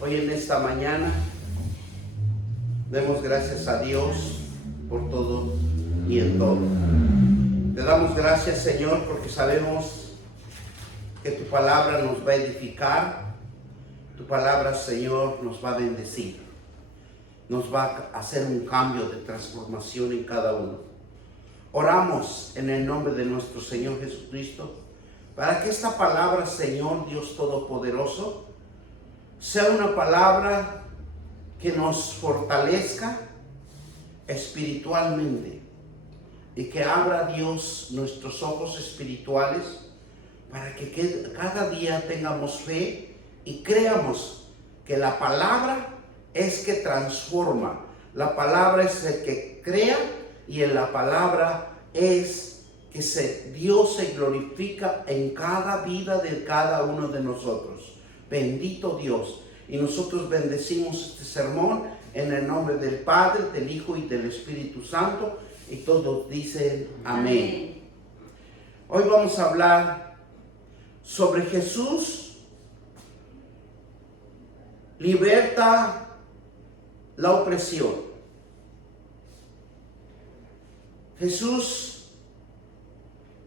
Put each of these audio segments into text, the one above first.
Hoy en esta mañana demos gracias a Dios por todo y en todo. Te damos gracias, Señor, porque sabemos que tu palabra nos va a edificar, tu palabra, Señor, nos va a bendecir, nos va a hacer un cambio de transformación en cada uno. Oramos en el nombre de nuestro Señor Jesucristo para que esta palabra, Señor Dios Todopoderoso, sea una palabra que nos fortalezca espiritualmente y que abra, Dios, nuestros ojos espirituales para que cada día tengamos fe y creamos que la palabra es que transforma, la palabra es el que crea y en la palabra es que Dios se glorifica en cada vida de cada uno de nosotros. Bendito Dios. Y nosotros bendecimos este sermón en el nombre del Padre, del Hijo y del Espíritu Santo. Y todos dicen amén. Hoy vamos a hablar sobre Jesús liberta la opresión. Jesús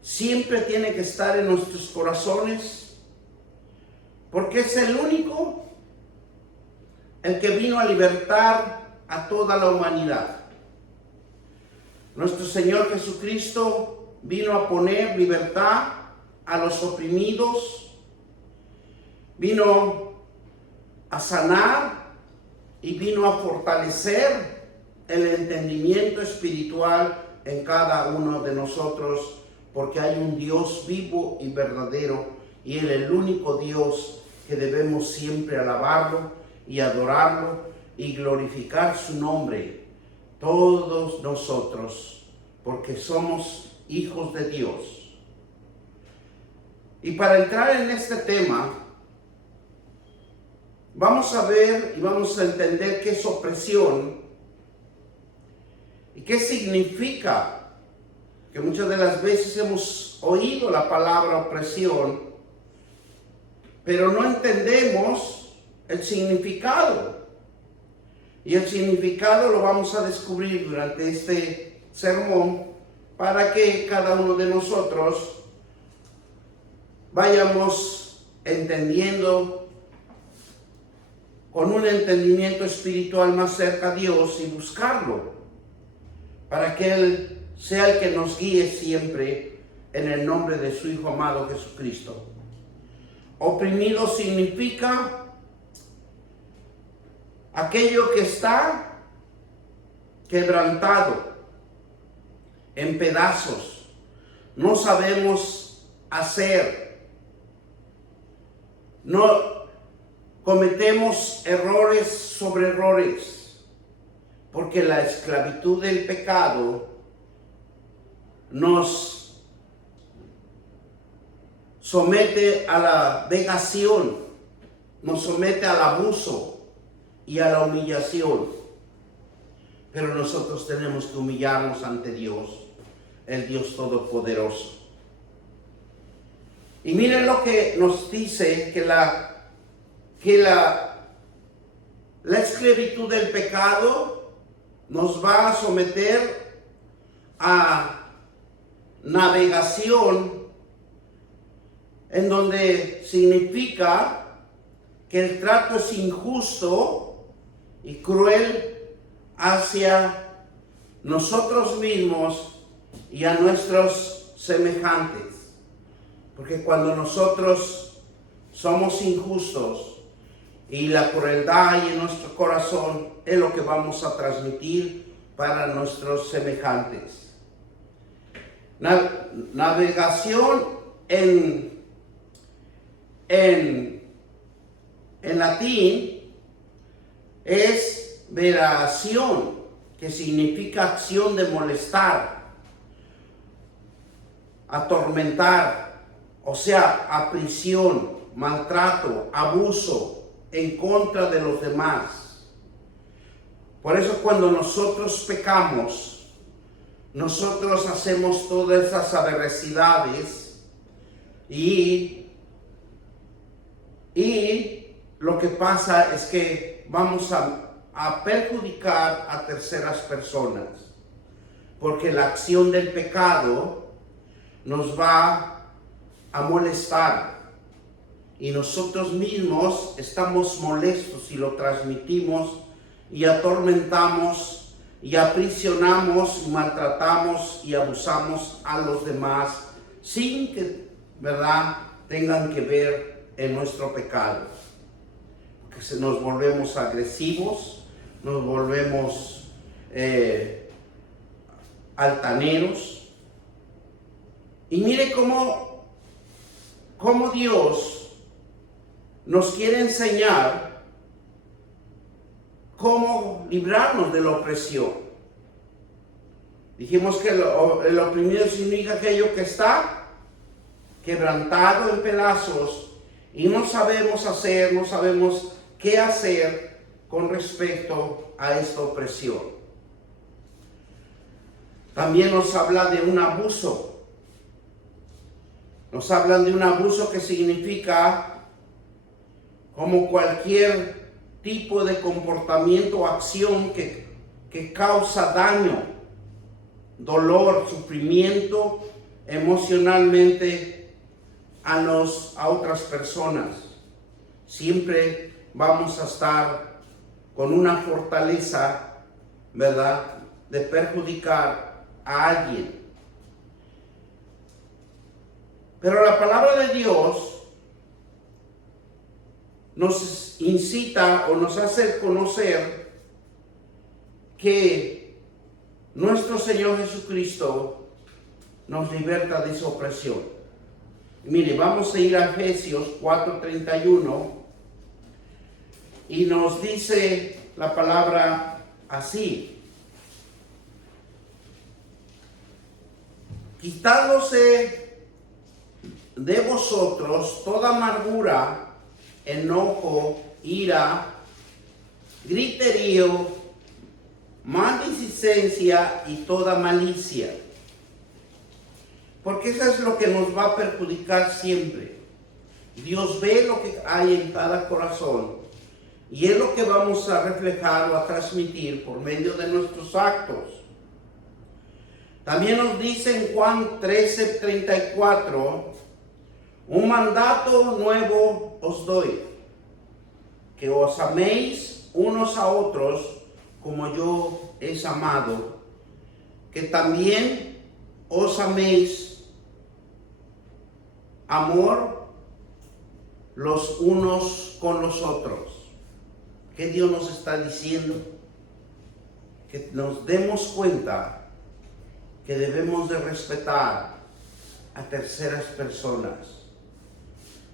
siempre tiene que estar en nuestros corazones porque es el único el que vino a libertar a toda la humanidad. Nuestro Señor Jesucristo vino a poner libertad a los oprimidos, vino a sanar y vino a fortalecer el entendimiento espiritual en cada uno de nosotros, porque hay un Dios vivo y verdadero, y Él es el único Dios que debemos siempre alabarlo y adorarlo y glorificar su nombre, todos nosotros, porque somos hijos de Dios. Y para entrar en este tema, vamos a ver y vamos a entender qué es opresión y qué significa, que muchas de las veces hemos oído la palabra opresión, pero no entendemos el significado. Y el significado lo vamos a descubrir durante este sermón para que cada uno de nosotros vayamos entendiendo con un entendimiento espiritual más cerca a Dios y buscarlo para que Él sea el que nos guíe siempre en el nombre de su Hijo amado Jesucristo. Oprimido significa aquello que está quebrantado en pedazos, no sabemos hacer, no cometemos errores sobre errores, porque la esclavitud del pecado nos somete a la vejación, nos somete al abuso y a la humillación. Pero nosotros tenemos que humillarnos ante Dios, el Dios Todopoderoso. Y miren lo que nos dice que la esclavitud del pecado nos va a someter a navegación, en donde significa que el trato es injusto y cruel hacia nosotros mismos y a nuestros semejantes. Porque cuando nosotros somos injustos y la crueldad hay en nuestro corazón, es lo que vamos a transmitir para nuestros semejantes. Navegación en latín es veración, que significa acción de molestar, atormentar, o sea, aprisión, maltrato, abuso en contra de los demás. Por eso cuando nosotros pecamos, nosotros hacemos todas esas aberracidades y lo que pasa es que vamos a perjudicar a terceras personas, porque la acción del pecado nos va a molestar y nosotros mismos estamos molestos y lo transmitimos y atormentamos y aprisionamos y maltratamos y abusamos a los demás sin que, ¿verdad?, tengan que ver en nuestro pecado. Que nos volvemos agresivos, nos volvemos altaneros. Y mire cómo Dios nos quiere enseñar cómo librarnos de la opresión. Dijimos que el oprimido significa aquello que está quebrantado en pedazos y no sabemos qué hacer con respecto a esta opresión. También nos habla de un abuso. Nos hablan de un abuso que significa como cualquier tipo de comportamiento o acción que causa daño, dolor, sufrimiento emocionalmente a otras personas. Siempre vamos a estar con una fortaleza, ¿verdad?, de perjudicar a alguien. Pero la palabra de Dios nos incita o nos hace conocer que nuestro Señor Jesucristo nos liberta de esa opresión. Mire, vamos a ir a Efesios 4:31 y nos dice la palabra así: quitándose de vosotros toda amargura, enojo, ira, griterío, maledicencia y toda malicia. Porque eso es lo que nos va a perjudicar siempre. Dios ve lo que hay en cada corazón y es lo que vamos a reflejar o a transmitir por medio de nuestros actos. También nos dice en Juan 13:34, un mandato nuevo os doy, que os améis unos a otros como yo he amado, que también os améis. Amor los unos con los otros. ¿Qué Dios nos está diciendo? Que nos demos cuenta que debemos de respetar a terceras personas,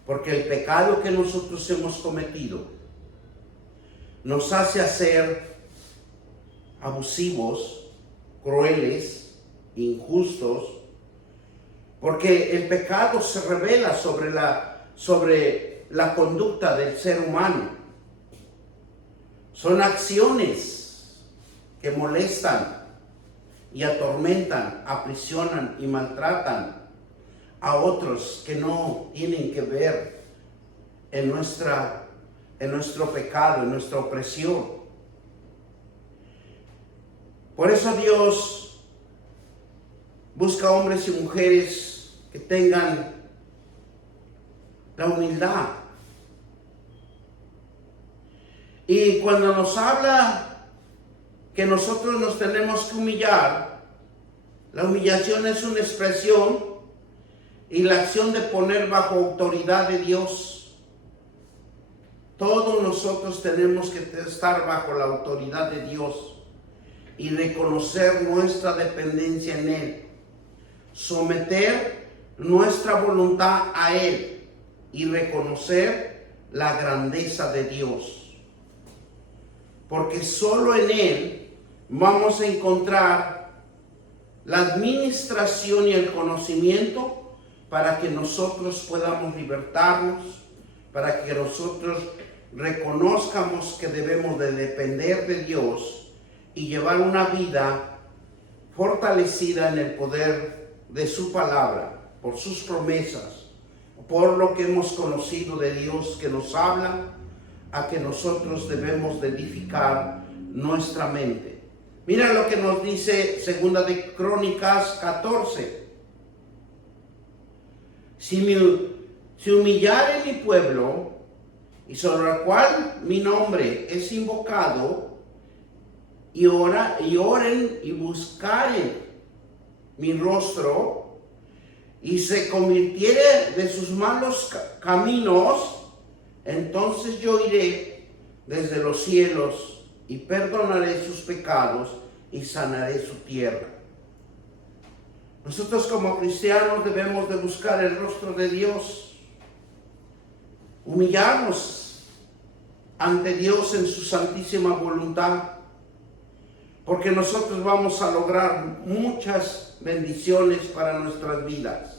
porque el pecado que nosotros hemos cometido nos hace ser abusivos, crueles, injustos, porque el pecado se revela sobre la conducta del ser humano. Son acciones que molestan y atormentan, aprisionan y maltratan a otros que no tienen que ver en nuestro pecado, en nuestra opresión. Por eso Dios busca hombres y mujeres que tengan la humildad. Y cuando nos habla que nosotros nos tenemos que humillar, la humillación es una expresión y la acción de poner bajo autoridad de Dios. Todos nosotros tenemos que estar bajo la autoridad de Dios y reconocer nuestra dependencia en Él, someter nuestra voluntad a Él y reconocer la grandeza de Dios, porque solo en Él vamos a encontrar la administración y el conocimiento para que nosotros podamos libertarnos, para que nosotros reconozcamos que debemos de depender de Dios y llevar una vida fortalecida en el poder de su palabra, por sus promesas, por lo que hemos conocido de Dios que nos habla a que nosotros debemos de edificar nuestra mente. Mira lo que nos dice Segunda de Crónicas 14. Si humillare mi pueblo, y sobre el cual mi nombre es invocado, y oren y buscaren mi rostro, y se convirtiere de sus malos caminos, entonces yo iré desde los cielos y perdonaré sus pecados y sanaré su tierra. Nosotros como cristianos debemos de buscar el rostro de Dios, humillarnos ante Dios en su santísima voluntad, porque nosotros vamos a lograr muchas bendiciones para nuestras vidas.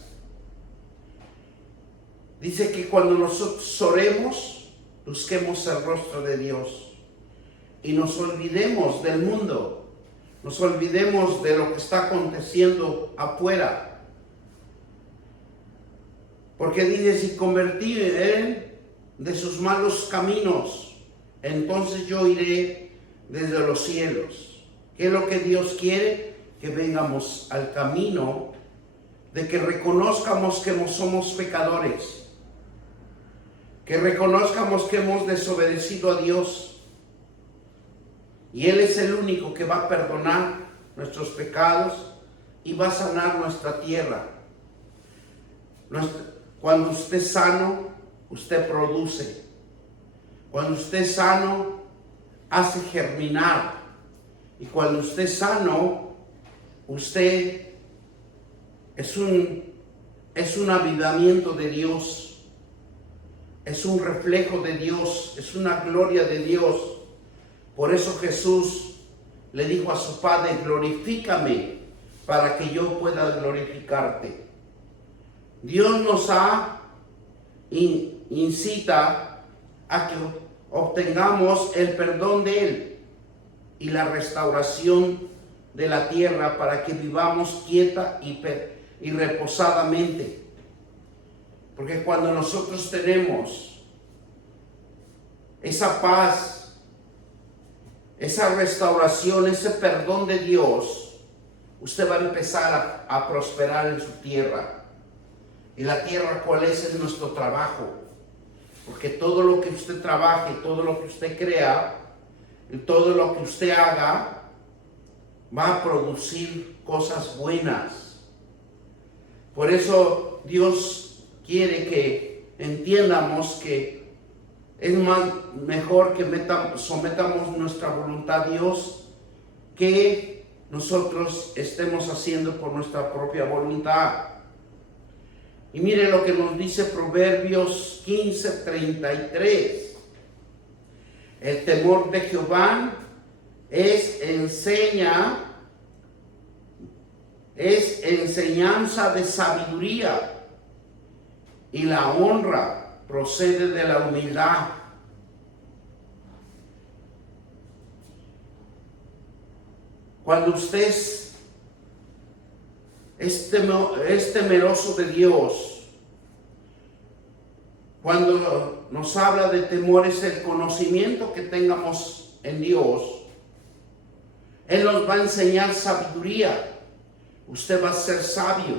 Dice que cuando nosotros oremos, busquemos el rostro de Dios y nos olvidemos del mundo, nos olvidemos de lo que está aconteciendo afuera. Porque dice, si convertí de sus malos caminos, entonces yo iré desde los cielos. ¿Qué es lo que Dios quiere? Que vengamos al camino de que reconozcamos que somos pecadores, que reconozcamos que hemos desobedecido a Dios, y Él es el único que va a perdonar nuestros pecados y va a sanar nuestra tierra. Cuando usted es sano, usted produce. Cuando usted es sano, hace germinar. Y cuando usted es sano, usted es un avivamiento de Dios. Es un reflejo de Dios, es una gloria de Dios. Por eso Jesús le dijo a su Padre, glorifícame para que yo pueda glorificarte. Dios nos incita a que obtengamos el perdón de Él y la restauración de la tierra para que vivamos quieta y reposadamente. Porque cuando nosotros tenemos esa paz, esa restauración, ese perdón de Dios, usted va a empezar a prosperar en su tierra. Y la tierra, ¿cuál es? Es nuestro trabajo. Porque todo lo que usted trabaje, todo lo que usted crea, y todo lo que usted haga, va a producir cosas buenas. Por eso Dios quiere que entiendamos que es mejor que sometamos nuestra voluntad a Dios que nosotros estemos haciendo por nuestra propia voluntad. Y mire lo que nos dice Proverbios 15:33. El temor de Jehová es enseñanza de sabiduría, y la honra procede de la humildad. Cuando usted es temeroso de Dios, cuando nos habla de temor, es el conocimiento que tengamos en Dios. Él nos va a enseñar sabiduría. Usted va a ser sabio.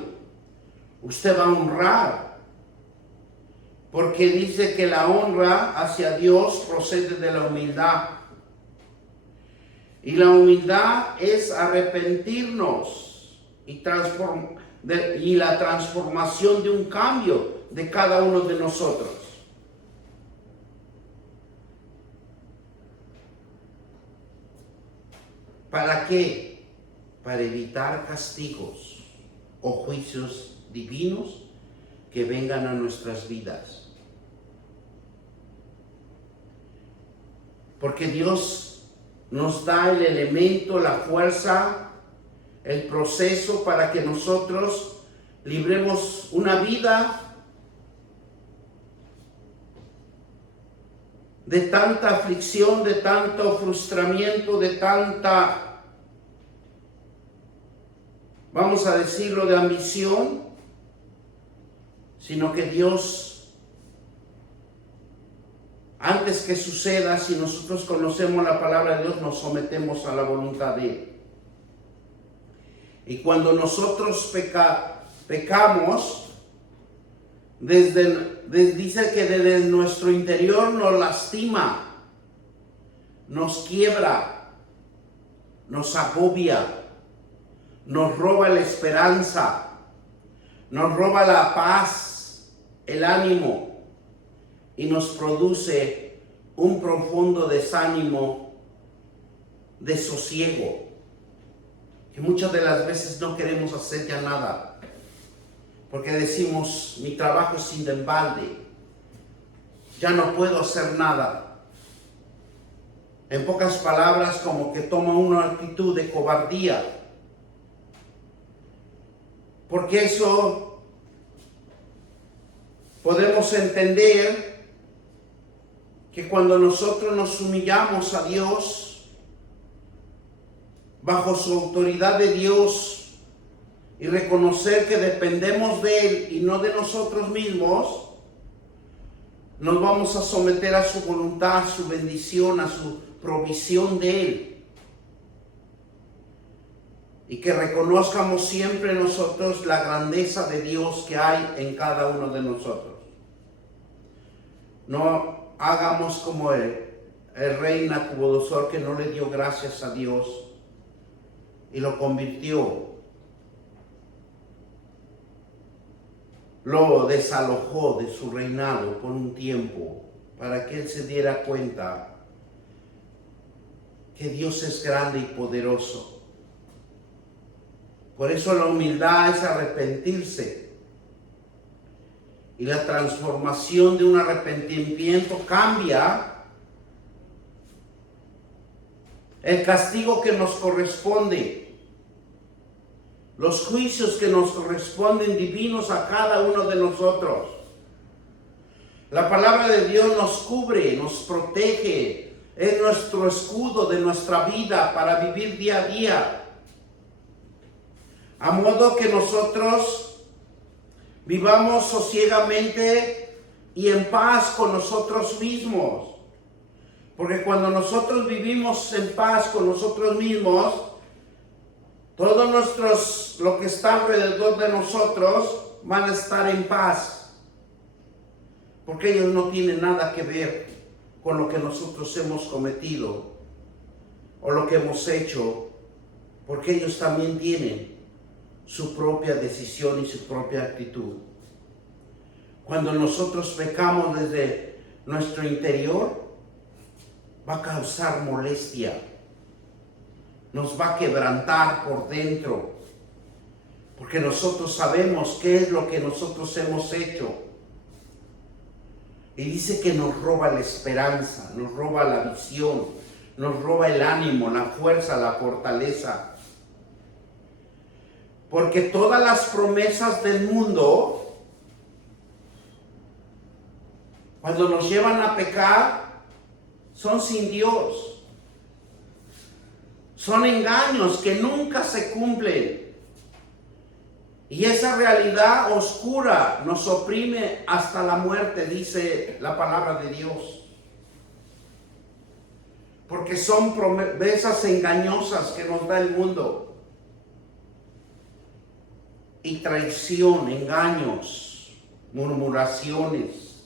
Usted va a honrar. Porque dice que la honra hacia Dios procede de la humildad. Y la humildad es arrepentirnos y la transformación de un cambio de cada uno de nosotros. ¿Para qué? Para evitar castigos o juicios divinos que vengan a nuestras vidas. Porque Dios nos da el elemento, la fuerza, el proceso para que nosotros libremos una vida de tanta aflicción, de tanto frustramiento, de tanta, vamos a decirlo, de ambición, sino que Dios antes que suceda, si nosotros conocemos la palabra de Dios, nos sometemos a la voluntad de Él. Y cuando nosotros pecamos, dice que desde nuestro interior nos lastima, nos quiebra, nos agobia, nos roba la esperanza, nos roba la paz, el ánimo, y nos produce un profundo desánimo, desosiego, que muchas de las veces no queremos hacer ya nada, porque decimos, mi trabajo es sin embalde, ya no puedo hacer nada. En pocas palabras, como que toma una actitud de cobardía, porque eso podemos entender que cuando nosotros nos humillamos a Dios, bajo su autoridad de Dios, y reconocer que dependemos de Él y no de nosotros mismos, nos vamos a someter a su voluntad, a su bendición, a su provisión de Él. Y que reconozcamos siempre nosotros la grandeza de Dios que hay en cada uno de nosotros. No hagamos como el rey Nabucodonosor, que no le dio gracias a Dios y lo convirtió, lo desalojó de su reinado por un tiempo, para que él se diera cuenta que Dios es grande y poderoso. Por eso la humildad es arrepentirse. Y la transformación de un arrepentimiento cambia el castigo que nos corresponde, los juicios que nos corresponden divinos a cada uno de nosotros. La palabra de Dios nos cubre, nos protege, es nuestro escudo de nuestra vida para vivir día a día. A modo que nosotros vivamos sosiegamente y en paz con nosotros mismos. Porque cuando nosotros vivimos en paz con nosotros mismos, lo que está alrededor de nosotros van a estar en paz. Porque ellos no tienen nada que ver con lo que nosotros hemos cometido o lo que hemos hecho, porque ellos también tienen su propia decisión y su propia actitud. Cuando nosotros pecamos desde nuestro interior, va a causar molestia, nos va a quebrantar por dentro, porque nosotros sabemos qué es lo que nosotros hemos hecho. Y dice que nos roba la esperanza, nos roba la visión, nos roba el ánimo, la fuerza, la fortaleza. Porque todas las promesas del mundo, cuando nos llevan a pecar, son sin Dios. Son engaños que nunca se cumplen. Y esa realidad oscura nos oprime hasta la muerte, dice la palabra de Dios. Porque son promesas engañosas que nos da el mundo. Y traición, engaños, murmuraciones.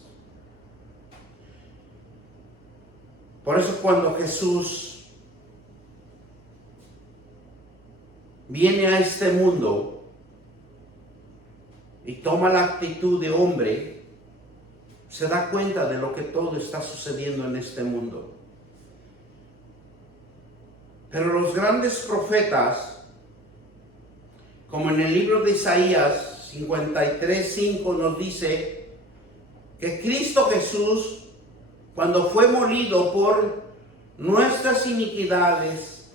Por eso cuando Jesús viene a este mundo y toma la actitud de hombre, se da cuenta de lo que todo está sucediendo en este mundo. Pero los grandes profetas, como en el libro de Isaías 53:5 nos dice que Cristo Jesús, cuando fue molido por nuestras iniquidades,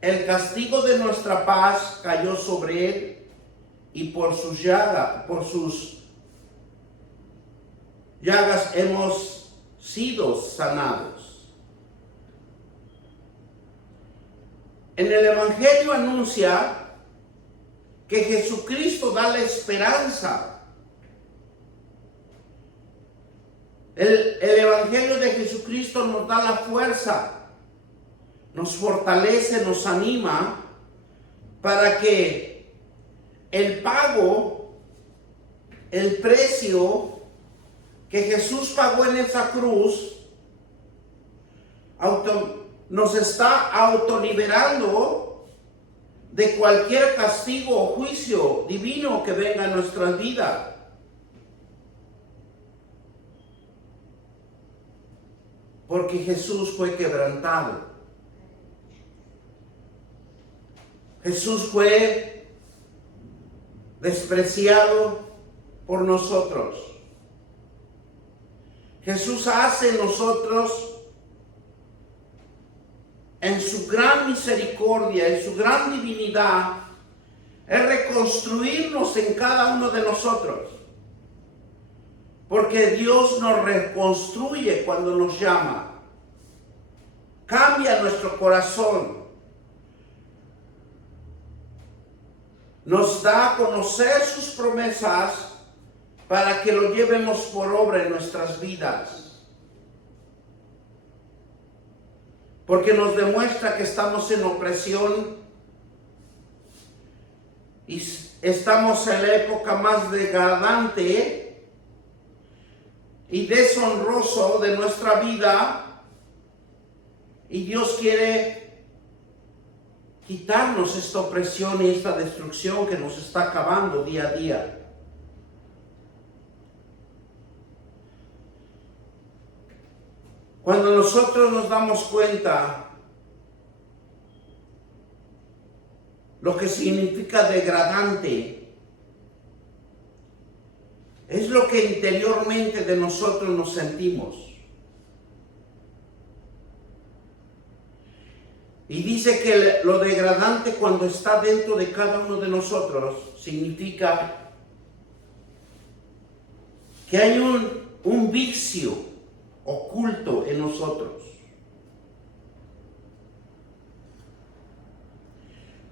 el castigo de nuestra paz cayó sobre él, y por sus llagas hemos sido sanados. En el Evangelio anuncia que Jesucristo da la esperanza. El Evangelio de Jesucristo nos da la fuerza, nos fortalece, nos anima para que el pago, el precio que Jesús pagó en esa cruz, nos está autoliberando de cualquier castigo o juicio divino que venga en nuestras vidas. Porque Jesús fue quebrantado. Jesús fue despreciado por nosotros. Jesús hace en nosotros, en su gran misericordia, en su gran divinidad, es reconstruirnos en cada uno de nosotros. Porque Dios nos reconstruye cuando nos llama. Cambia nuestro corazón. Nos da a conocer sus promesas para que lo llevemos por obra en nuestras vidas. Porque nos demuestra que estamos en opresión y estamos en la época más degradante y deshonroso de nuestra vida, y Dios quiere quitarnos esta opresión y esta destrucción que nos está acabando día a día. Cuando nosotros nos damos cuenta lo que significa degradante, es lo que interiormente de nosotros nos sentimos. Y dice que lo degradante, cuando está dentro de cada uno de nosotros, significa que hay un vicio oculto en nosotros.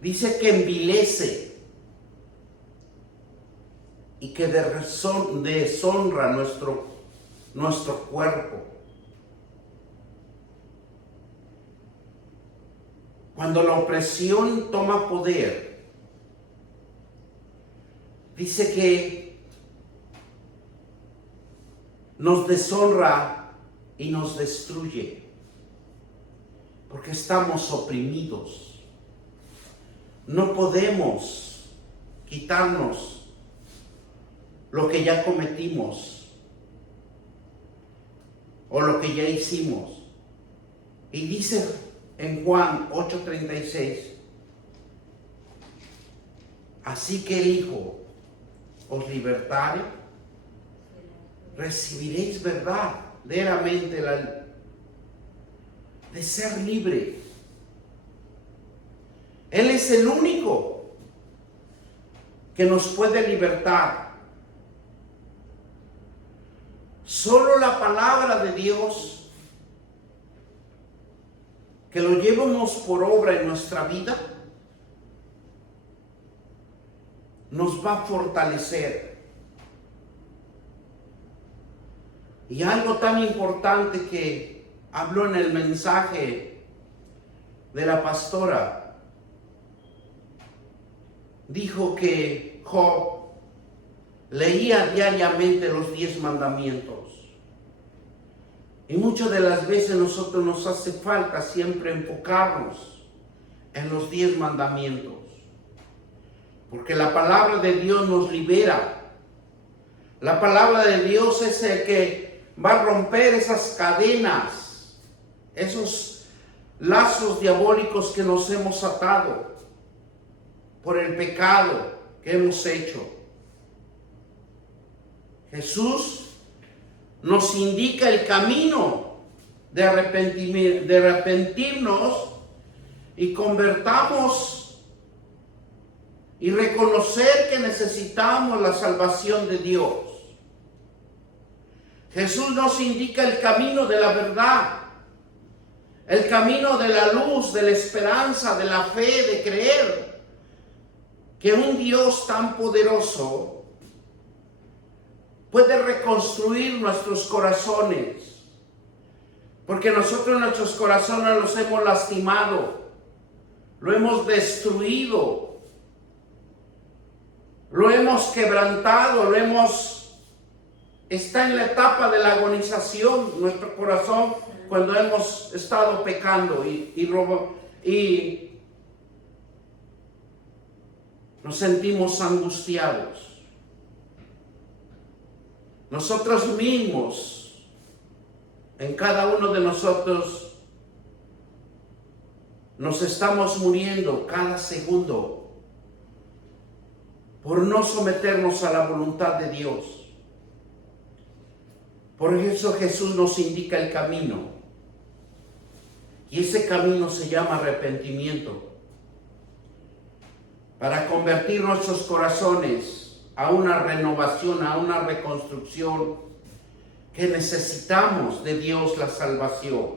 Dice que envilece y que deshonra nuestro cuerpo. Cuando la opresión toma poder, dice que nos deshonra y nos destruye, porque estamos oprimidos. No podemos quitarnos lo que ya cometimos o lo que ya hicimos. Y dice en Juan 8:36, así que el Hijo os libertare, recibiréis verdaderamente de ser libre. Él es el único que nos puede libertar. Solo la palabra de Dios, que lo llevemos por obra en nuestra vida, nos va a fortalecer. Y algo tan importante que habló en el mensaje de la pastora, dijo que Job leía diariamente los 10 mandamientos. Y muchas de las veces nosotros nos hace falta siempre enfocarnos en los 10 mandamientos. Porque la palabra de Dios nos libera. La palabra de Dios es el que va a romper esas cadenas, esos lazos diabólicos que nos hemos atado por el pecado que hemos hecho. Jesús nos indica el camino de arrepentirnos y convertamos y reconocer que necesitamos la salvación de Dios. Jesús nos indica el camino de la verdad, el camino de la luz, de la esperanza, de la fe, de creer que un Dios tan poderoso puede reconstruir nuestros corazones. Porque nosotros nuestros corazones los hemos lastimado, lo hemos destruido, lo hemos quebrantado, está en la etapa de la agonización nuestro corazón cuando hemos estado pecando y nos sentimos angustiados. Nosotros mismos, en cada uno de nosotros, nos estamos muriendo cada segundo por no someternos a la voluntad de Dios. Por eso Jesús nos indica el camino. Y ese camino se llama arrepentimiento. Para convertir nuestros corazones a una renovación, a una reconstrucción, que necesitamos de Dios la salvación.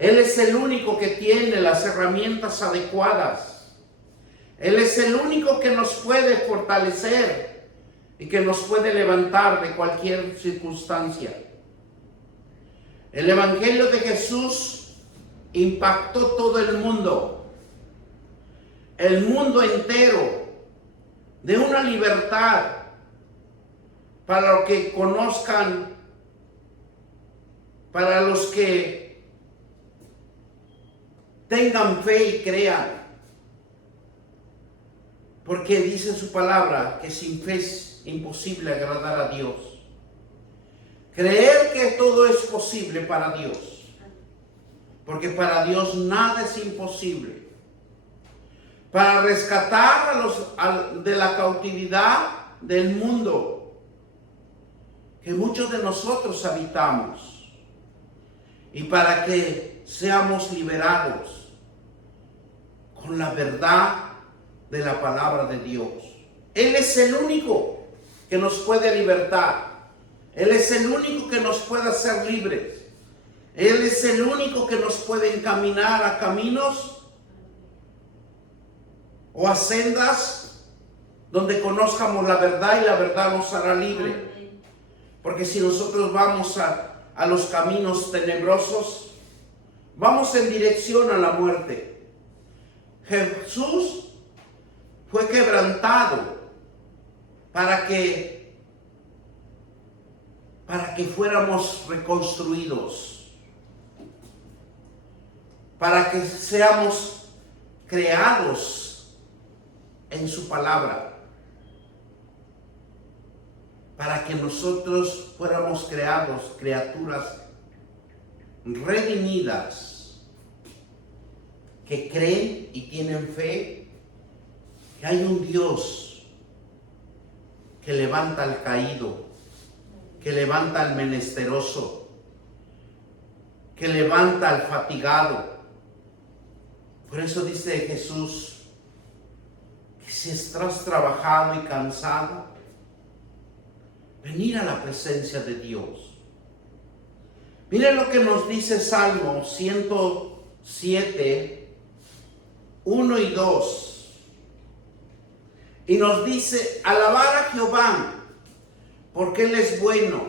Él es el único que tiene las herramientas adecuadas. Él es el único que nos puede fortalecer y que nos puede levantar de cualquier circunstancia. El Evangelio de Jesús impactó todo el mundo entero, de una libertad para los que conozcan, para los que tengan fe y crean, porque dice su palabra que sin fe es imposible agradar a Dios. Creer que todo es posible para Dios, porque para Dios nada es imposible. Para rescatar de la cautividad del mundo que muchos de nosotros habitamos, y para que seamos liberados con la verdad de la palabra de Dios. Él es el único que nos puede libertar. Él es el único que nos puede hacer libres. Él es el único que nos puede encaminar a caminos o a sendas donde conozcamos la verdad y la verdad nos hará libre. Porque si nosotros vamos a los caminos tenebrosos, vamos en dirección a la muerte. Jesús fue quebrantado para que fuéramos reconstruidos, para que seamos creados en su palabra, para que nosotros fuéramos creados, criaturas redimidas, que creen y tienen fe que hay un Dios que levanta al caído, que levanta al menesteroso, que levanta al fatigado. Por eso dice Jesús que si estás trabajado y cansado, venir a la presencia de Dios. Miren lo que nos dice Salmo 107, 1 y 2. Y nos dice: alabar a Jehová, porque Él es bueno,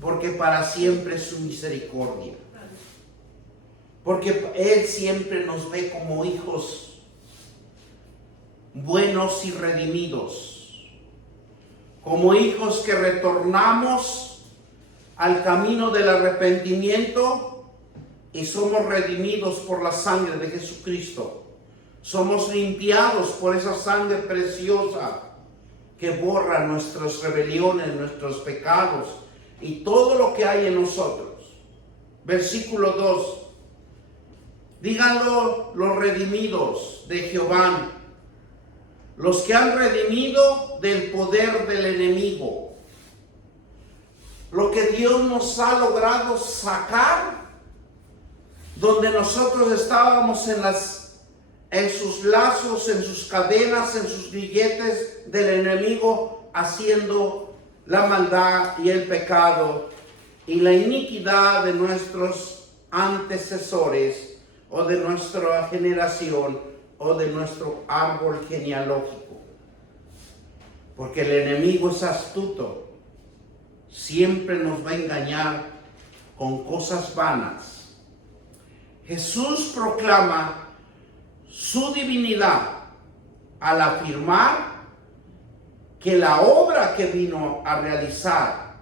porque para siempre es su misericordia. Porque Él siempre nos ve como hijos buenos y redimidos, como hijos que retornamos al camino del arrepentimiento y somos redimidos por la sangre de Jesucristo. Somos limpiados por esa sangre preciosa que borra nuestras rebeliones, nuestros pecados y todo lo que hay en nosotros. Versículo 2. Díganlo los redimidos de Jehová, los que han redimido del poder del enemigo. Lo que Dios nos ha logrado sacar, donde nosotros estábamos en sus lazos, en sus cadenas, en sus grilletes del enemigo, haciendo la maldad y el pecado y la iniquidad de nuestros antecesores o de nuestra generación o de nuestro árbol genealógico. Porque el enemigo es astuto siempre nos va a engañar con cosas vanas. Jesús proclama su divinidad al afirmar que la obra que vino a realizar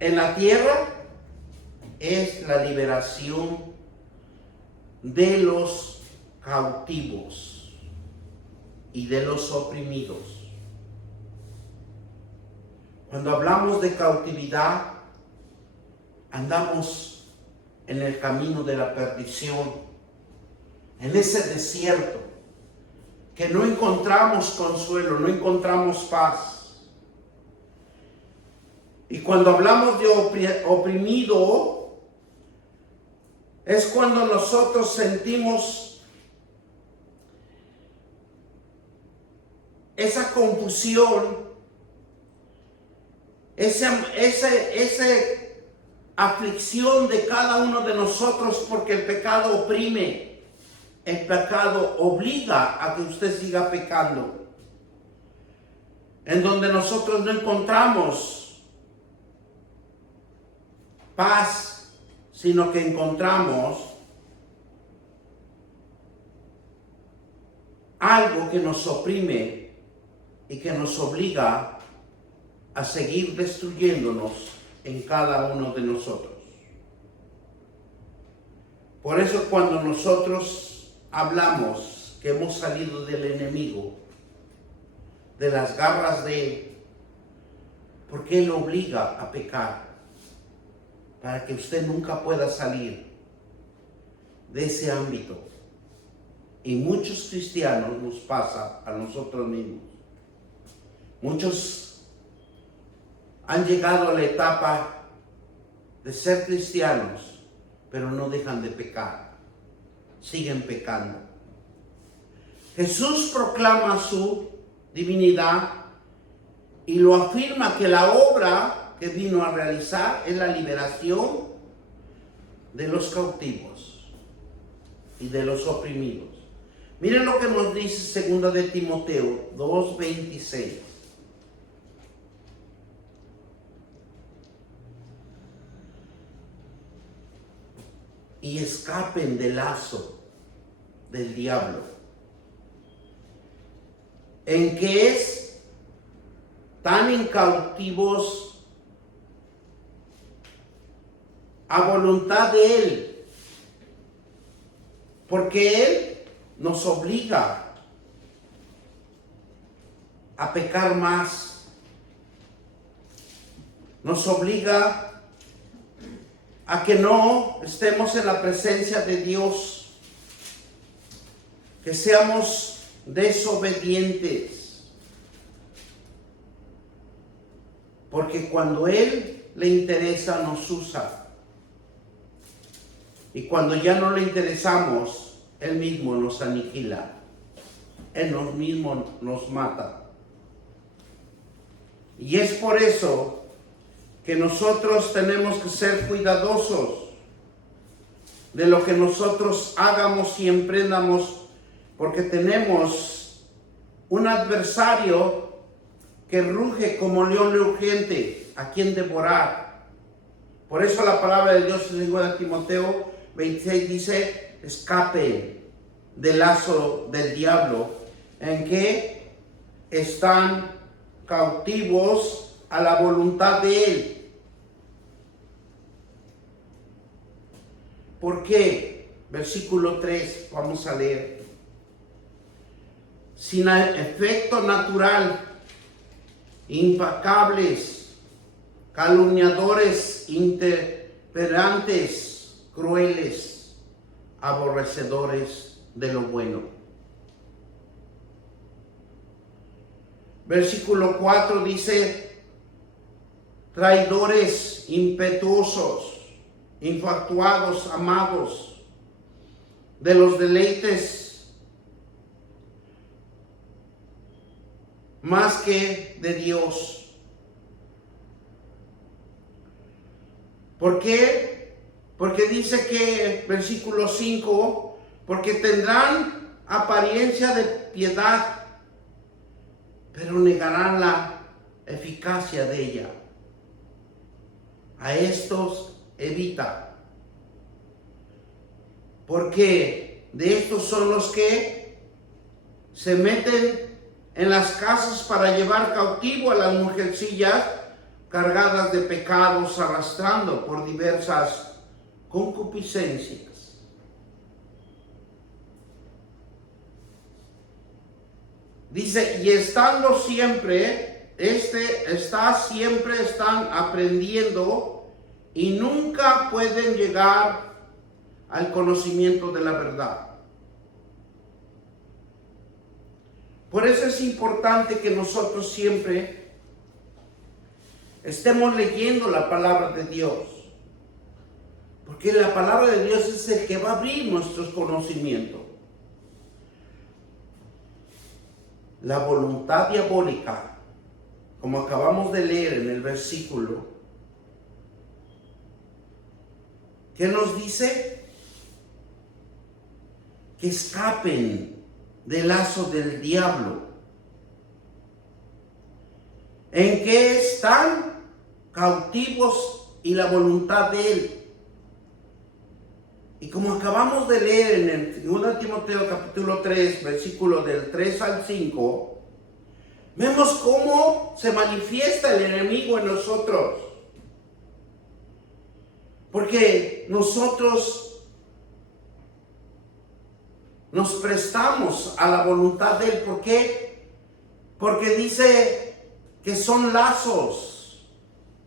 en la tierra es la liberación de los cautivos y de los oprimidos. Cuando hablamos de cautividad, andamos en el camino de la perdición, en ese desierto, que no encontramos consuelo, no encontramos paz. Y cuando hablamos de oprimido, es cuando nosotros sentimos esa confusión, esa aflicción de cada uno de nosotros, porque el pecado oprime. El pecado obliga a que usted siga pecando, en donde nosotros no encontramos paz, sino que encontramos algo que nos oprime y que nos obliga a seguir destruyéndonos en cada uno de nosotros. Por eso cuando nosotros hablamos que hemos salido del enemigo, de las garras de él, porque él obliga a pecar, para que usted nunca pueda salir de ese ámbito. Y muchos cristianos nos pasa a nosotros mismos. Muchos han llegado a la etapa de ser cristianos, pero no dejan de pecar. Siguen pecando. Jesús proclama su divinidad y lo afirma que la obra que vino a realizar es la liberación de los cautivos y de los oprimidos. Miren lo que nos dice 2 de Timoteo 2:26. Y escapen del lazo del diablo, en que están cautivos a voluntad de él, porque él nos obliga a pecar más, nos obliga a que no estemos en la presencia de Dios, que seamos desobedientes, porque cuando Él le interesa nos usa, y cuando ya no le interesamos, Él mismo nos aniquila, Él mismo nos mata. Y es por eso que nosotros tenemos que ser cuidadosos de lo que nosotros hagamos y emprendamos, porque tenemos un adversario que ruge como león rugiente, a quien devorar. Por eso la palabra de Dios en 2 de Timoteo 26 dice: escapen del lazo del diablo, en que están cautivos a la voluntad de él. ¿Por qué? Versículo 3, vamos a leer. Sin efecto natural, implacables, calumniadores, intemperantes, crueles, aborrecedores de lo bueno. Versículo 4 dice: traidores, impetuosos, infatuados, amados de los deleites más que de Dios. ¿Por qué? Porque dice que, versículo 5, porque tendrán apariencia de piedad, pero negarán la eficacia de ella. A estos evita. Porque de estos son los que se meten en las casas para llevar cautivo a las mujercillas cargadas de pecados, arrastrando por diversas concupiscencias. Dice, y estando siempre, están aprendiendo y nunca pueden llegar al conocimiento de la verdad. Por eso es importante que nosotros siempre estemos leyendo la palabra de Dios. Porque la palabra de Dios es el que va a abrir nuestros conocimientos. La voluntad diabólica, como acabamos de leer en el versículo, ¿qué nos dice? Que escapen del lazo del diablo. ¿En qué están? Cautivos y la voluntad de él. Y como acabamos de leer en el 2 Timoteo capítulo 3, versículo del 3 al 5, vemos cómo se manifiesta el enemigo en nosotros. Porque nosotros nos prestamos a la voluntad de él. ¿Por qué? Porque dice que son lazos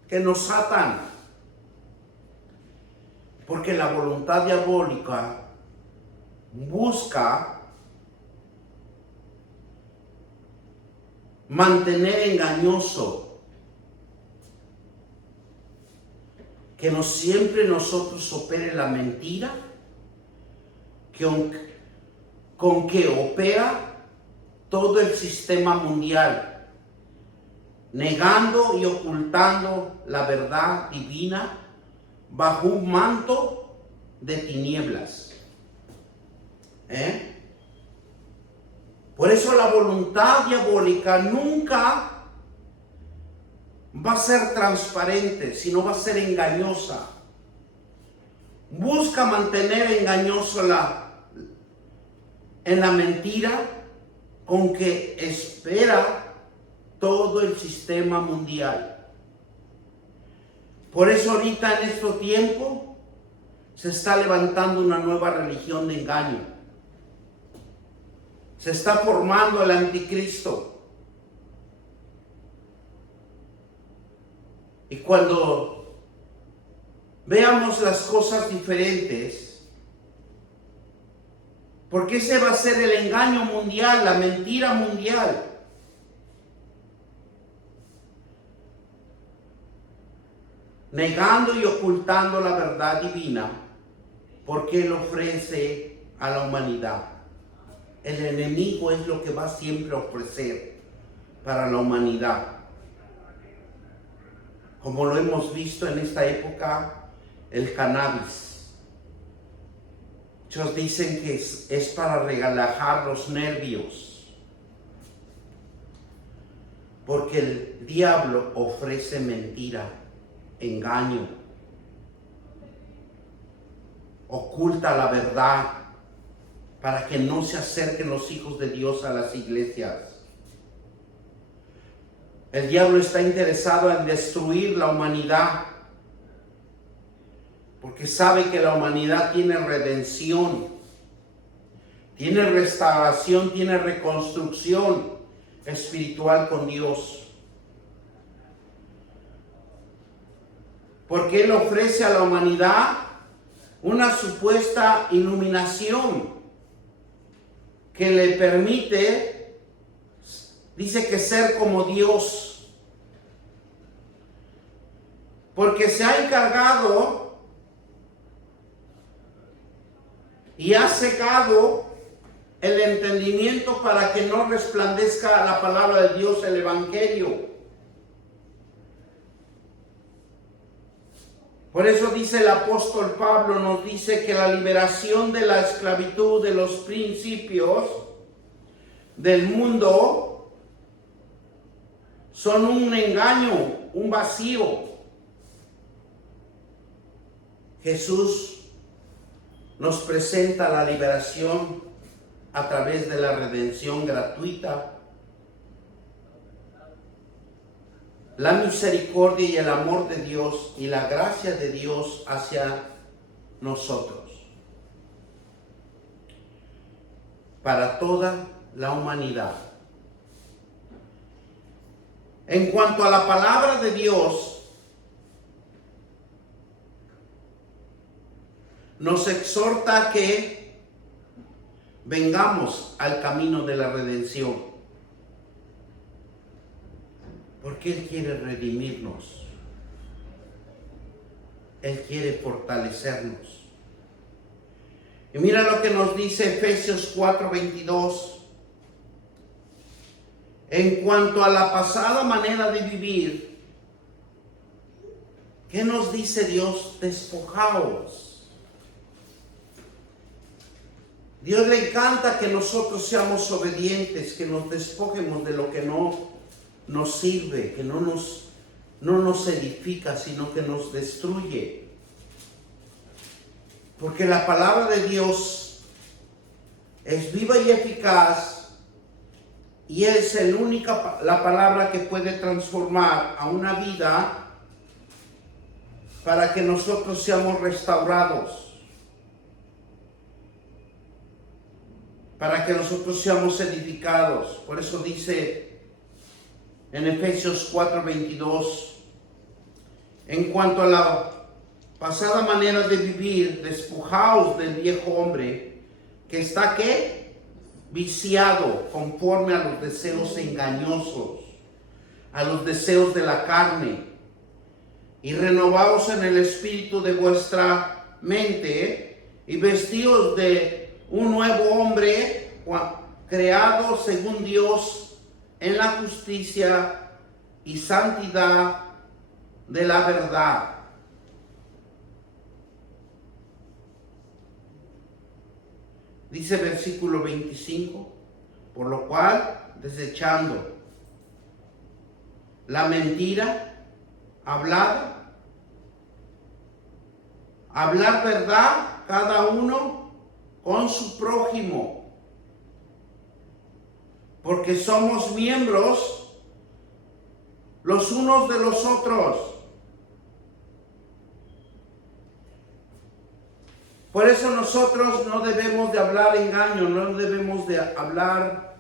que nos atan. Porque la voluntad diabólica busca mantener engañoso que no siempre nosotros opere la mentira con que opera todo el sistema mundial, negando y ocultando la verdad divina bajo un manto de tinieblas. Por eso la voluntad diabólica nunca va a ser transparente, sino va a ser engañosa. Busca mantener engañoso en la mentira con que espera todo el sistema mundial. Por eso ahorita en este tiempo se está levantando una nueva religión de engaño. Se está formando el anticristo. Y cuando veamos las cosas diferentes, porque ese va a ser el engaño mundial, la mentira mundial. Negando y ocultando la verdad divina, porque él ofrece a la humanidad. El enemigo es lo que va siempre a ofrecer para la humanidad. Como lo hemos visto en esta época, el cannabis. Muchos dicen que es para relajar los nervios, porque el diablo ofrece mentira, engaño, oculta la verdad para que no se acerquen los hijos de Dios a las iglesias. El diablo está interesado en destruir la humanidad porque sabe que la humanidad tiene redención, tiene restauración, tiene reconstrucción espiritual con Dios. Porque él ofrece a la humanidad una supuesta iluminación que le permite, dice que ser como Dios. Porque se ha encargado y ha cegado el entendimiento para que no resplandezca la palabra de Dios, el evangelio. Por eso dice el apóstol Pablo, nos dice que la liberación de la esclavitud de los principios del mundo son un engaño, un vacío. Jesús nos presenta la liberación a través de la redención gratuita, la misericordia y el amor de Dios y la gracia de Dios hacia nosotros, para toda la humanidad. En cuanto a la palabra de Dios, nos exhorta a que vengamos al camino de la redención, porque Él quiere redimirnos, Él quiere fortalecernos. Y mira lo que nos dice Efesios 4:22. En cuanto a la pasada manera de vivir, ¿qué nos dice Dios? Despojaos. Dios le encanta que nosotros seamos obedientes, que nos despojemos de lo que no nos sirve, que no nos edifica, sino que nos destruye. Porque la palabra de Dios es viva y eficaz, y es la palabra que puede transformar a una vida para que nosotros seamos restaurados, para que nosotros seamos edificados. Por eso dice en Efesios 4:22, en cuanto a la pasada manera de vivir, despojaos del viejo hombre que está ¿qué? Viciado conforme a los deseos engañosos, a los deseos de la carne, y renovaos en el espíritu de vuestra mente, y vestidos de un nuevo hombre creado según Dios en la justicia y santidad de la verdad. Dice versículo 25, por lo cual, desechando la mentira, hablar verdad cada uno con su prójimo, porque somos miembros los unos de los otros. Por eso nosotros no debemos de hablar engaño, no debemos de hablar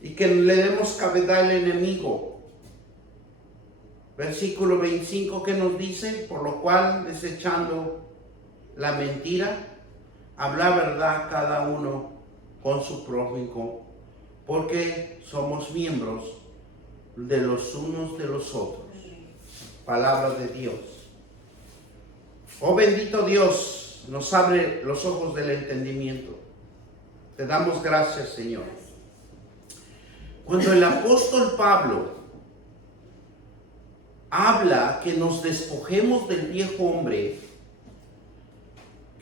y que le demos cabida al enemigo. Versículo 25 que nos dice, por lo cual desechando la mentira, habla verdad cada uno con su prójimo, porque somos miembros de los unos de los otros. Palabra de Dios. Oh bendito Dios, nos abre los ojos del entendimiento. Te damos gracias, Señor. Cuando el apóstol Pablo habla que nos despojemos del viejo hombre,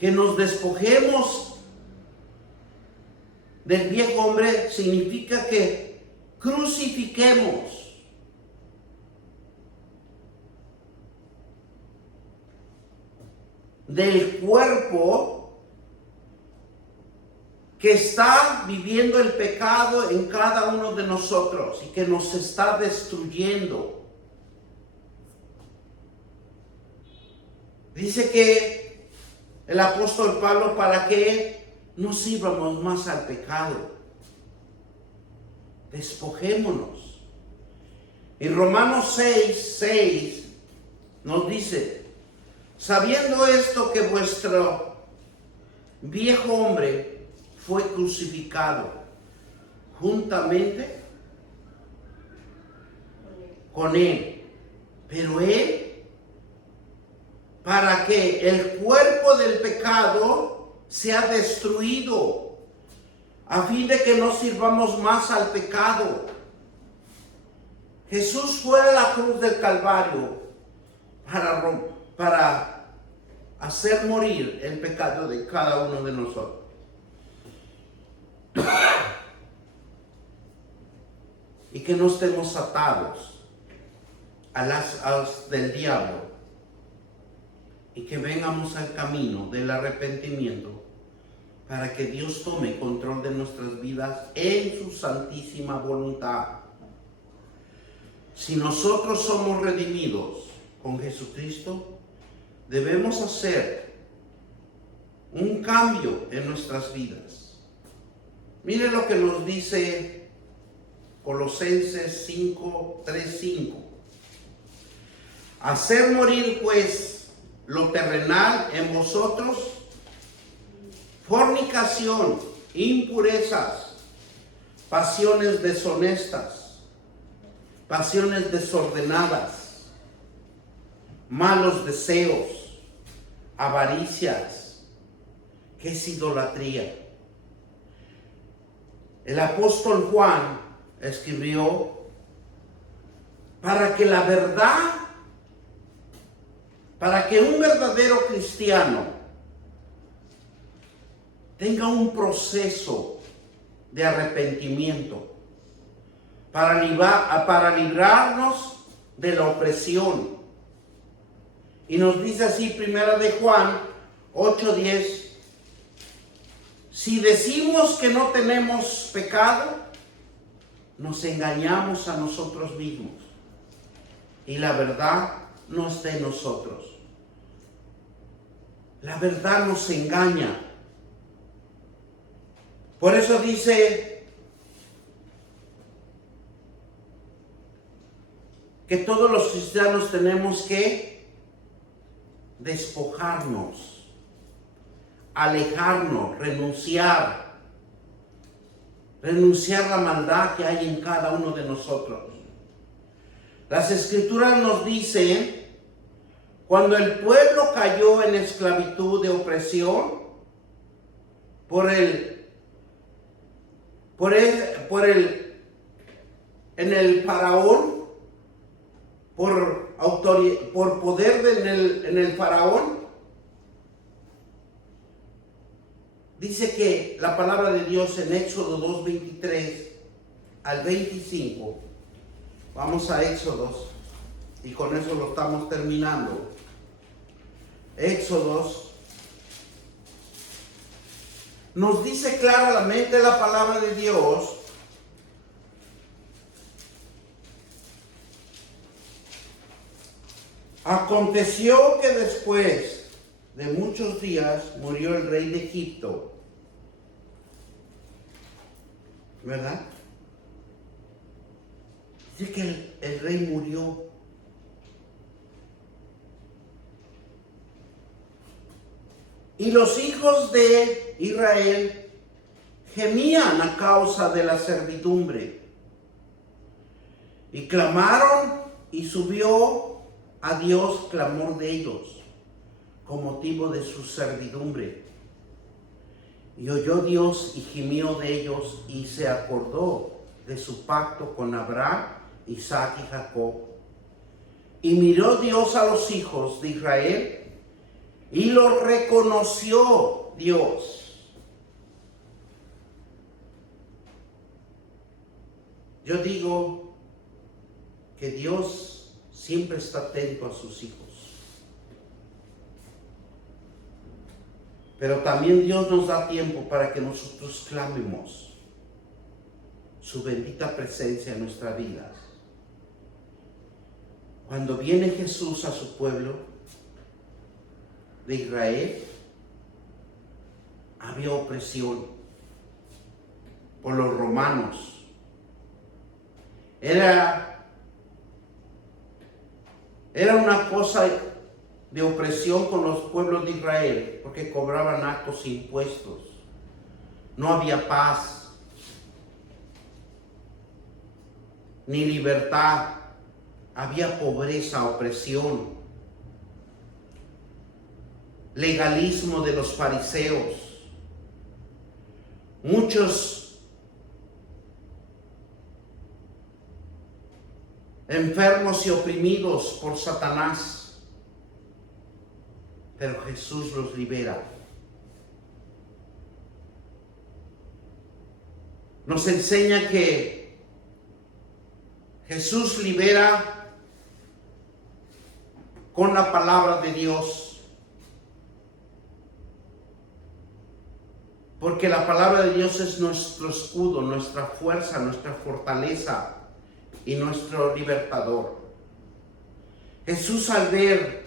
que nos despojemos del viejo hombre, significa que crucifiquemos del cuerpo que está viviendo el pecado en cada uno de nosotros y que nos está destruyendo. Dice que el apóstol Pablo, para que no sirvamos más al pecado, despojémonos. En Romanos 6:6 nos dice: sabiendo esto, que vuestro viejo hombre fue crucificado juntamente con él, pero él, para que el cuerpo del pecado sea destruido, a fin de que no sirvamos más al pecado. Jesús fue a la cruz del Calvario para hacer morir el pecado de cada uno de nosotros. que no estemos atados a las as del diablo y que vengamos al camino del arrepentimiento para que Dios tome control de nuestras vidas en su santísima voluntad. Si nosotros somos redimidos con Jesucristo, debemos hacer un cambio en nuestras vidas. Mire lo que nos dice Colosenses 5, 3, 5. Hacer morir pues lo terrenal en vosotros: fornicación, impurezas, pasiones deshonestas, pasiones desordenadas, malos deseos, avaricias. ¿Qué es idolatría? El apóstol Juan escribió para que la verdad, para que un verdadero cristiano tenga un proceso de arrepentimiento para librarnos de la opresión. Y nos dice así, primera de Juan 8:10, si decimos que no tenemos pecado, nos engañamos a nosotros mismos y la verdad no está en nosotros. La verdad nos engaña. Por eso dice que todos los cristianos tenemos que despojarnos, alejarnos, renunciar a la maldad que hay en cada uno de nosotros. Las Escrituras nos dicen, cuando el pueblo cayó en esclavitud de opresión en el faraón, por poder en el faraón, dice que la palabra de Dios en Éxodo 2:23 al 25, vamos a Éxodos y con eso lo estamos terminando. Éxodos nos dice claramente la palabra de Dios aconteció que después de muchos días murió el rey de Egipto, ¿verdad? Dice que el rey murió. Y los hijos de Israel gemían a causa de la servidumbre. Y clamaron, y subió a Dios clamor de ellos, con motivo de su servidumbre. Y oyó Dios y gimió de ellos, y se acordó de su pacto con Abraham, Isaac y Jacob. Y miró Dios a los hijos de Israel, y los reconoció Dios. Yo digo que Dios siempre está atento a sus hijos. Pero también Dios nos da tiempo para que nosotros clamemos su bendita presencia en nuestra vida. Cuando viene Jesús a su pueblo de Israel, había opresión por los romanos. Era una cosa de opresión con los pueblos de Israel, porque cobraban altos impuestos. No había paz, ni libertad. Había pobreza, opresión, legalismo de los fariseos. Muchos enfermos y oprimidos por Satanás. Pero Jesús los libera. Nos enseña que Jesús libera con la palabra de Dios. Porque la palabra de Dios es nuestro escudo, nuestra fuerza, nuestra fortaleza y nuestro libertador. Jesús, al ver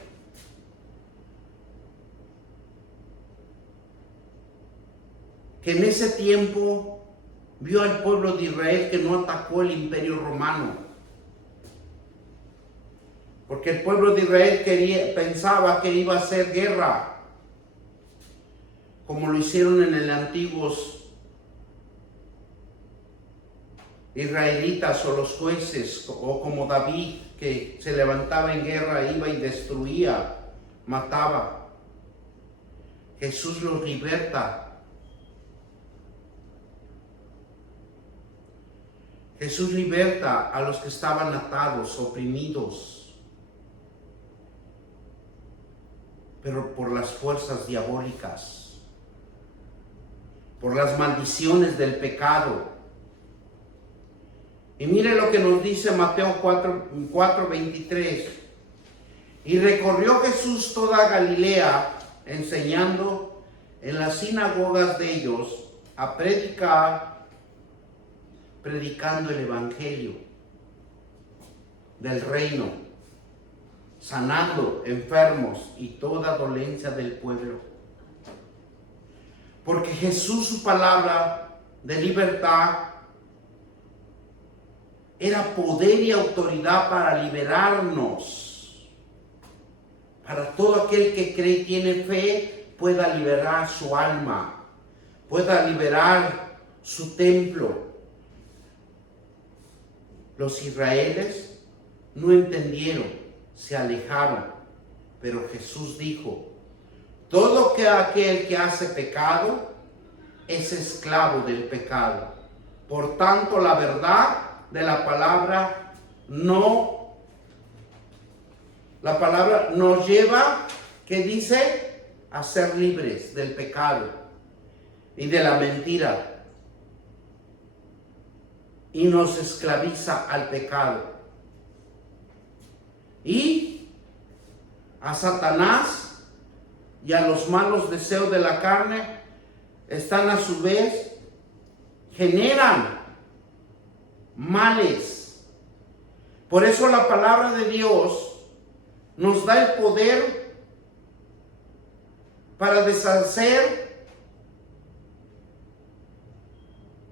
que en ese tiempo vio al pueblo de Israel que no atacó el imperio romano, porque el pueblo de Israel pensaba que iba a hacer guerra, como lo hicieron en el antiguos israelitas o los jueces, o como David, que se levantaba en guerra, iba y destruía, mataba. Jesús los liberta. Jesús liberta a los que estaban atados, oprimidos, pero por las fuerzas diabólicas, por las maldiciones del pecado. Y mire lo que nos dice Mateo 4:23. Y recorrió Jesús toda Galilea, enseñando en las sinagogas de ellos, a predicando el evangelio del reino, sanando enfermos y toda dolencia del pueblo. Porque Jesús, su palabra de libertad, era poder y autoridad para liberarnos. Para todo aquel que cree y tiene fe, pueda liberar su alma, pueda liberar su templo. Los israelíes no entendieron, se alejaron, pero Jesús dijo: todo aquel que hace pecado es esclavo del pecado. Por tanto, la verdad de la palabra nos lleva, ¿qué dice? A ser libres del pecado y de la mentira. Y nos esclaviza al pecado. Y a Satanás y a los malos deseos de la carne están a su vez, generan males. Por eso la palabra de Dios nos da el poder para deshacer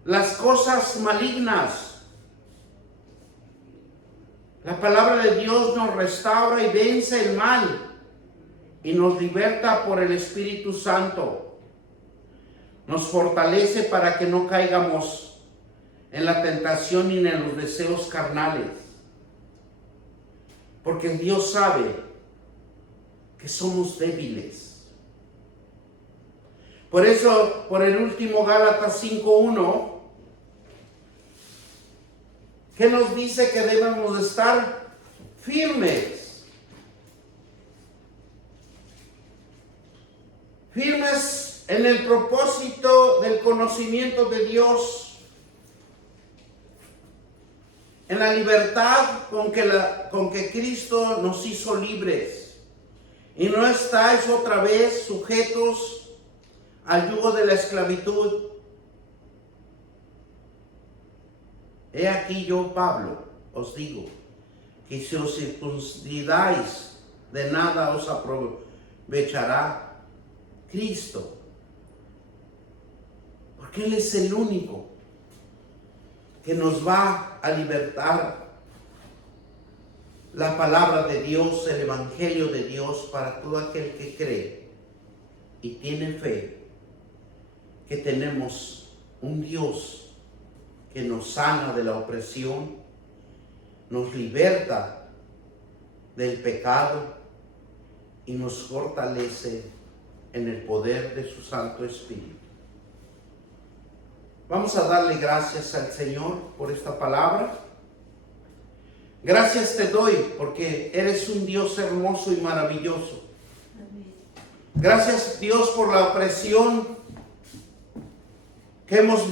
las cosas malignas. La palabra de Dios nos restaura y vence el mal y nos liberta por el Espíritu Santo. Nos fortalece para que no caigamos en la tentación ni en los deseos carnales. Porque Dios sabe que somos débiles. Por eso, por el último Gálatas 5:1, que nos dice que debemos de estar firmes. Firmes en el propósito del conocimiento de Dios, en la libertad con que Cristo nos hizo libres. Y no estáis otra vez sujetos al yugo de la esclavitud. He aquí yo, Pablo, os digo, que si os circuncidáis, de nada os aprovechará Cristo. Porque Él es el único que nos va a libertar. La palabra de Dios, el evangelio de Dios, para todo aquel que cree y tiene fe, que tenemos un Dios que nos sana de la opresión, nos liberta del pecado y nos fortalece en el poder de su Santo Espíritu. Vamos a darle gracias al Señor por esta palabra. Gracias te doy porque eres un Dios hermoso y maravilloso. Gracias, Dios, por la opresión que hemos